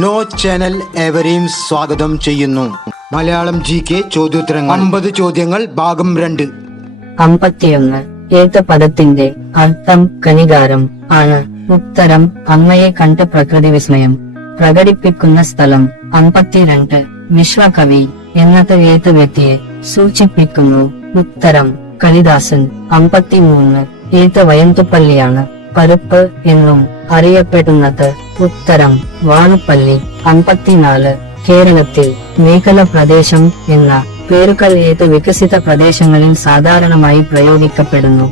No channel ഏവരെയും സ്വാഗതം ചെയ്യുന്നു. മലയാളം GK ചോദ്യോത്തരങ്ങൾ 50 ചോദ്യങ്ങൾ ഭാഗം 2. 51. ഏത് പദത്തിന്റെ അർത്ഥം കനികാരം ആണ്? ഉത്തരം അമ്മയെ കണ്ട് പ്രകൃതി വിസ്മയം പ്രകടിപ്പിക്കുന്ന സ്ഥലം. 52. വിശ്വകവി എന്നത് ഏത് വ്യക്തിയെ സൂചിപ്പിക്കുന്നു? ഉത്തരം കാളിദാസൻ. 53. ഏത് വയന്തുപള്ളിയാണ് പരുപ്പ് എന്നും അറിയപ്പെടുന്നത്? ഉത്തരം വാളുപ്പള്ളി. 54. കേരളത്തിൽ മേഖല പ്രദേശം എന്ന പേരുകൾ ഏത് വികസിത പ്രദേശങ്ങളിൽ സാധാരണമായി പ്രയോഗിക്കപ്പെടുന്നു?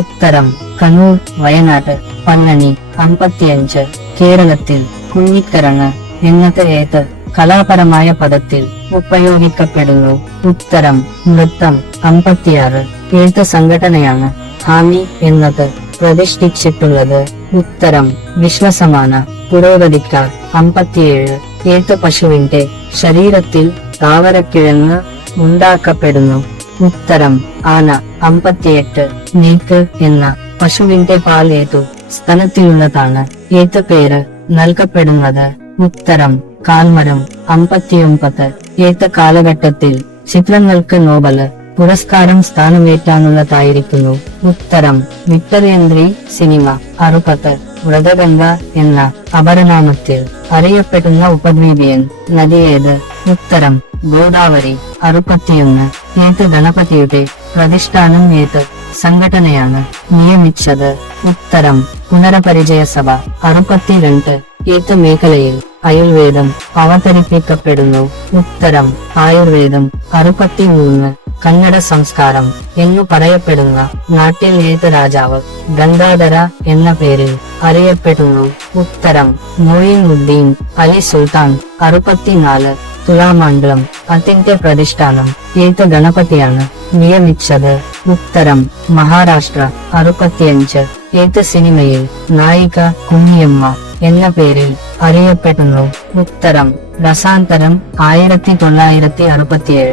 ഉത്തരം കണ്ണൂർ, വയനാട്, പൊന്നാനി. 55. കേരളത്തിൽ കുഞ്ഞിക്കരണ് എന്നത് ഏത് കലാപരമായ പദത്തിൽ ഉപയോഗിക്കപ്പെടുന്നു? ഉത്തരം നൃത്തം. 56. ഏത് സംഘടനയാണ് ഹാമി എന്നത് പ്രതിഷ്ഠിച്ചിട്ടുള്ളത്? ഉത്തരം വിശ്വസമാന പുരോഗതിക്കാർ. 57. ഏത് പശുവിന്റെ ശരീരത്തിൽ താവരക്കിഴങ്ങ് ഉണ്ടാക്കപ്പെടുന്നു? ഉത്തരം ആന. 58. നീക്ക് എന്ന പശുവിന്റെ പാൽ ഏതു സ്ഥലത്തിലുള്ളതാണ്? ഏത് പേര് നൽകപ്പെടുന്നത്? ഉത്തരം കാൽമരം. 59. ഏത് കാലഘട്ടത്തിൽ ചിത്രങ്ങൾക്ക് നോബൽ പുരസ്കാരം സ്ഥാനമേറ്റാനുള്ളതായിരിക്കുന്നു? ഉത്തരം വിക്ടോറിയൻ സിനിമ. 60. വ്രതഗംഗ എന്ന അപരനാമത്തിൽ അറിയപ്പെടുന്ന ഉപദ്വീപിയൻ നദി ഏത്? ഉത്തരം ഗോദാവരി. 61. ഏത് ഗണപതിയുടെ പ്രതിഷ്ഠാനം ഏത് സംഘടനയാണ് നിയമിച്ചത്? ഉത്തരം പുനരപരിചയ സഭ. 62. ഏത് മേഖലയിൽ ആയുർവേദം അവതരിപ്പിക്കപ്പെടുന്നു? ഉത്തരം ആയുർവേദം. 63. കന്നഡ സംസ്കാരം എന്നു പറയപ്പെടുന്ന നാട്ടിൽ ഏത് രാജാവ് ഗംഗാധര എന്ന പേരിൽ അറിയപ്പെടുന്നു? ഉത്തരം മൊയ്നുദ്ദീൻ അലി സുൽത്താൻ. 64. തുലാമണ്ഡലം അതിന്റെ പ്രതിഷ്ഠാനം ഏത് ഗണപതിയാണ് നിയമിച്ചത്? ഉത്തരം മഹാരാഷ്ട്ര. 65. ഏത് സിനിമയിൽ നായിക കുഞ്ഞിയമ്മ എന്ന പേരിൽ അറിയപ്പെടുന്നു? ഉത്തരം രസാന്തരം. 1967.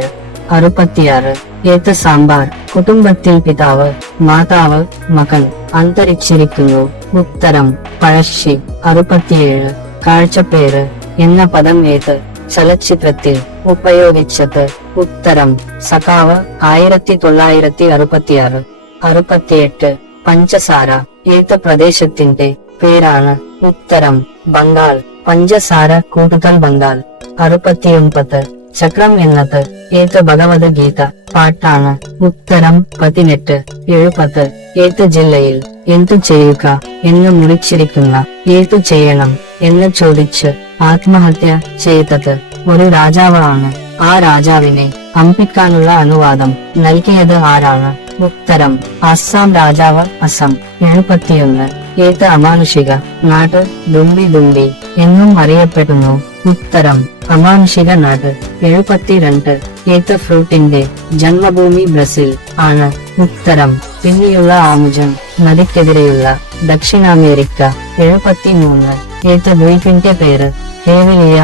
66. ഏത് സാമ്പാർ കുടുംബത്തിൽ പിതാവ്, മാതാവ്, മകൻ അന്തരിച്ചിരിക്കുന്നു? ഉത്തരം പഴശ്ശി. 67. കാഴ്ചപ്പേര് എന്ന പദം ഏത് ചലച്ചിത്രത്തിൽ ഉപയോഗിച്ചത്? ഉത്തരം സഖാവ്. 1966. 68. പഞ്ചസാര ഏത് പ്രദേശത്തിന്റെ പേരാണ്? ഉത്തരം ബംഗാൾ. പഞ്ചസാര കൂടുതൽ ബംഗാൾ. 69. ചക്രം എന്നത് ഏത് ഭഗവദ്ഗീത പാട്ടാണ്? ഉത്തരം 18. 70. ഏത് ജില്ലയിൽ എന്തു ചെയ്യുക എന്ന് മുറിച്ചിരിക്കുന്ന ഏതു ചെയ്യണം എന്ന് ചോദിച്ച് ആത്മഹത്യ ചെയ്തത് ഒരു രാജാവാണ്. ആ രാജാവിനെ അമ്പിക്കാനുള്ള അനുവാദം നൽകിയത് ആരാണ്? ഉത്തരം അസ്സാം രാജാവ് അസം. 71. ഏത് അമാനുഷിക നാട് ദുംബി ദുംബി എന്നും അറിയപ്പെടുന്നു? ഉത്തരം അമാനുഷിക നാട്. 72. ഏത് ഫ്രൂട്ടിന്റെ ജന്മഭൂമി ബ്രസീൽ ആണ്? ഉത്തരം പിന്നെയുള്ള ആമുജം നദിക്കെതിരെയുള്ള ദക്ഷിണാമേരിക്ക. 73. ഏത് ദ്വീപിന്റെ പേര് ഹേവിലിയ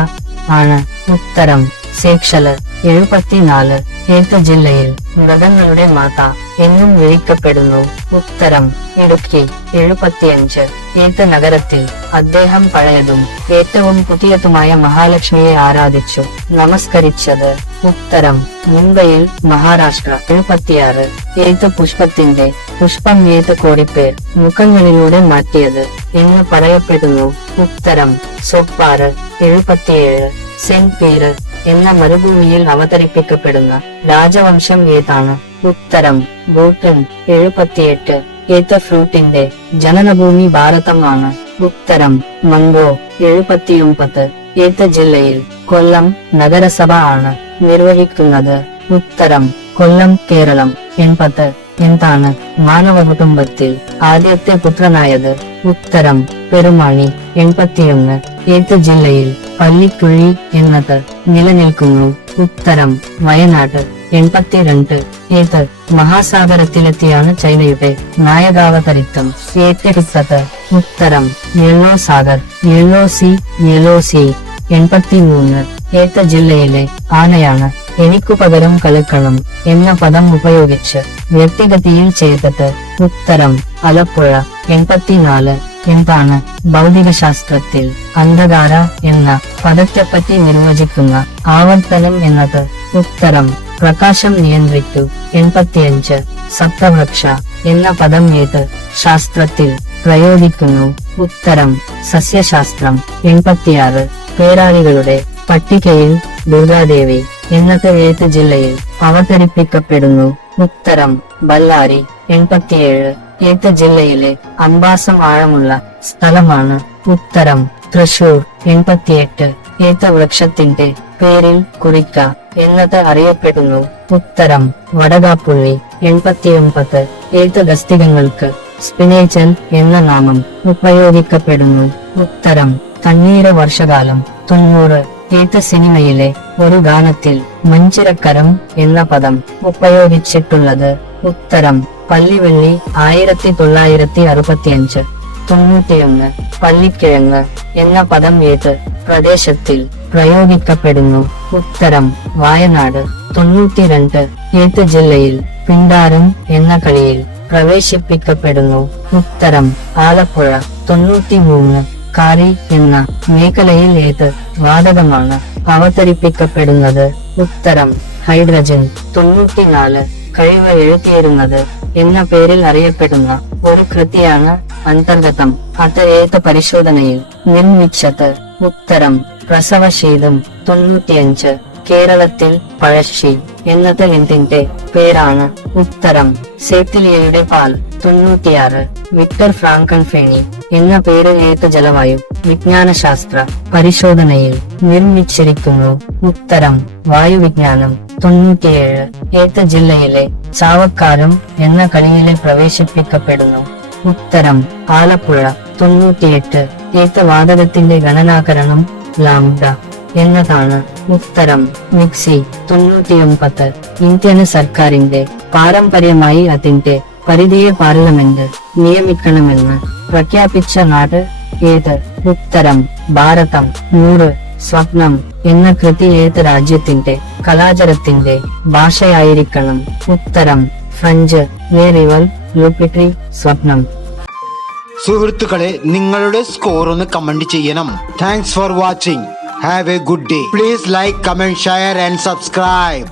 ആണ്? ഉത്തരം സേക്ഷല്. 74. ഏത് ജില്ലയിൽ മൃഗങ്ങളുടെ മാത എന്നും വിളിക്കപ്പെടുന്നു? ഉത്തരം ഇടുക്കി. 75. ഏത് നഗരത്തിൽ അദ്ദേഹം പഴയതും ഏറ്റവും പുതിയതുമായ മഹാലക്ഷ്മിയെ ആരാധിച്ചു നമസ്കരിച്ചത്? ഉത്തരം മുംബൈയിൽ, മഹാരാഷ്ട്ര. 76. ഏത് പുഷ്പത്തിന്റെ പുഷ്പം ഏത് കോടിപ്പേർ മുഖങ്ങളിലൂടെ മാറ്റിയത് എന്ന് പറയപ്പെടുന്നു? ഉത്തരം സൊപ്പാറ്. 77. സെന്റ് പീര് എന്ന മരുഭൂമിയിൽ അവതരിപ്പിക്കപ്പെടുന്ന രാജവംശം ഏതാണ്? ഉത്തരം ഭൂട്ടൻ. 78. ഏത് ഫ്രൂട്ടിന്റെ ജനനഭൂമി ഭാരതമാണ്? ഉത്തരം മംഗോ. 79. ഏത് ജില്ലയിൽ കൊല്ലം നഗരസഭ ആണ് നിർവഹിക്കുന്നത്? ഉത്തരം കൊല്ലം, കേരളം. 80. എന്താണ് മാനവ കുടുംബത്തിൽ ആദ്യത്തെ പുത്രനായത്? ഉത്തരം പെരുമാണി. 81. ഏത് ജില്ലയിൽ പള്ളിക്കുഴി എന്നത് നിലനിൽക്കുന്നു? ഉത്തരം വയനാട്. 82. ഏത് മഹാസാഗരത്തിലെത്തിയാണ് ചൈനയുടെ നായകാവതരിത്വം ഏറ്റെടുത്തത്? ഉത്തരം യെല്ലോ സാഗർ. Yellow C. 83. ഏത് ജില്ലയിലെ ആനയാണ് എനിക്കു പകരം കളിക്കണം എന്ന പദം ഉപയോഗിച്ച് വ്യക്തിഗതിയിൽ ചെയ്തത്? ഉത്തരം ആലപ്പുഴ. 84. എന്താണ് ഭൗതിക ശാസ്ത്രത്തിൽ അന്ധകാര എന്ന പദത്തെപ്പറ്റി നിർവചിക്കുന്ന ആവർത്തനം എന്നത്? ഉത്തരം പ്രകാശം നിയന്ത്രിക്കൂ. 85 സപ്തവൃക്ഷ എന്ന പദം ഏത് ശാസ്ത്രത്തിൽ പ്രയോഗിക്കുന്നു? ഉത്തരം സസ്യശാസ്ത്രം. 86 പേരാളികളുടെ പട്ടികയിൽ ദുർഗാദേവി എന്നത് ഏത് ജില്ലയിൽ അവതരിപ്പിക്കപ്പെടുന്നു? ഉത്തരം ബല്ലാരി. 87 ഏത് ജില്ലയിലെ അമ്പാസം ആഴമുള്ള സ്ഥലമാണ്? ഉത്തരം തൃശൂർ. 88 ഏത് വൃക്ഷത്തിന്റെ പേരിൽ കുറിക്ക എന്നത് അറിയപ്പെടുന്നു? ഉത്തരം വടകാപ്പുള്ളി. 89 ഏത് ഗസ്തികങ്ങൾക്ക് സ്പിനേച്ചൽ എന്ന നാമം ഉപയോഗിക്കപ്പെടുന്നു? ഉത്തരം കണ്ണീര വർഷകാലം. 90 ഏത് സിനിമയിലെ ഒരു ഗാനത്തിൽ മഞ്ചിരക്കരം എന്ന പദം ഉപയോഗിച്ചിട്ടുള്ളത്? ഉത്തരം പള്ളിവെള്ളി 1965. 91 പള്ളിക്കിഴങ്ങ് എന്ന പദം ഏത് പ്രദേശത്തിൽ പ്രയോഗിക്കപ്പെടുന്നു? ഉത്തരം വയനാട്. 92 ഏത് ജില്ലയിൽ പിണ്ടാരം എന്ന കളിയിൽ പ്രവേശിപ്പിക്കപ്പെടുന്നു? ഉത്തരം ആലപ്പുഴ. 93 കാരി എന്ന മേഖലയിൽ ഏത് വാതകമാണ് അവതരിപ്പിക്കപ്പെടുന്നത്? ഉത്തരം ഹൈഡ്രജൻ. 94 കഴിവ് എഴുതിയിരുന്നത് എന്ന പേരിൽ അറിയപ്പെടുന്ന ഒരു കൃതിയാണ് അന്തർഗതം. അത് ഏത് പരിശോധനയിൽ നിർമ്മിച്ചത്? ഉത്തരം പ്രസവശീലം. 95 കേരളത്തിൽ പഴശ്ശി എന്നത് എന്തിന്റെ പേരാണ്? ഉത്തരം സേത്തിലിയയുടെ പാൽ. 96 വിക്ടർ ഫ്രാങ്കൻഫേണി എന്ന പേര് ഏത് ജലവായു വിജ്ഞാനശാസ്ത്ര പരിശോധനയിൽ നിർമ്മിച്ചിരിക്കുന്നു? ഉത്തരം വായുവിജ്ഞാനം. 97 ഏത് ജില്ലയിലെ ചാവക്കാരം എന്ന കളിയിലെ പ്രവേശിപ്പിക്കപ്പെടുന്നു? ഉത്തരം ആലപ്പുഴ. 98 ഏത് വാതകത്തിന്റെ ഗണനാകരണം ലാംഡ എന്നതാണ്? ഉത്തരം മിക്സി. 99 ഇന്ത്യൻ സർക്കാരിന്റെ പാരമ്പര്യമായി അതിന്റെ പരിധിയെ പാർലമെന്റ് നിയമിക്കണമെന്ന് പ്രഖ്യാപിച്ച നാട് ഏത്? ഉത്തരം ഭാരതം. 100 സ്വപ്നം എന്ന കൃതി ഏത് രാജ്യത്തിന്റെ കലാചരത്തിന്റെ ഭാഷയായിരിക്കണം? ഉത്തരം ഫ്രഞ്ച്. റിവൽ ലൂപ്പിട്രി സ്വപ്നം. സുഹൃത്തുക്കളെ, നിങ്ങളുടെ സ്കോർ ഒന്ന് കമന്റ് ചെയ്യണം. Thanks for watching. Have A good day. Please like, comment, share and subscribe.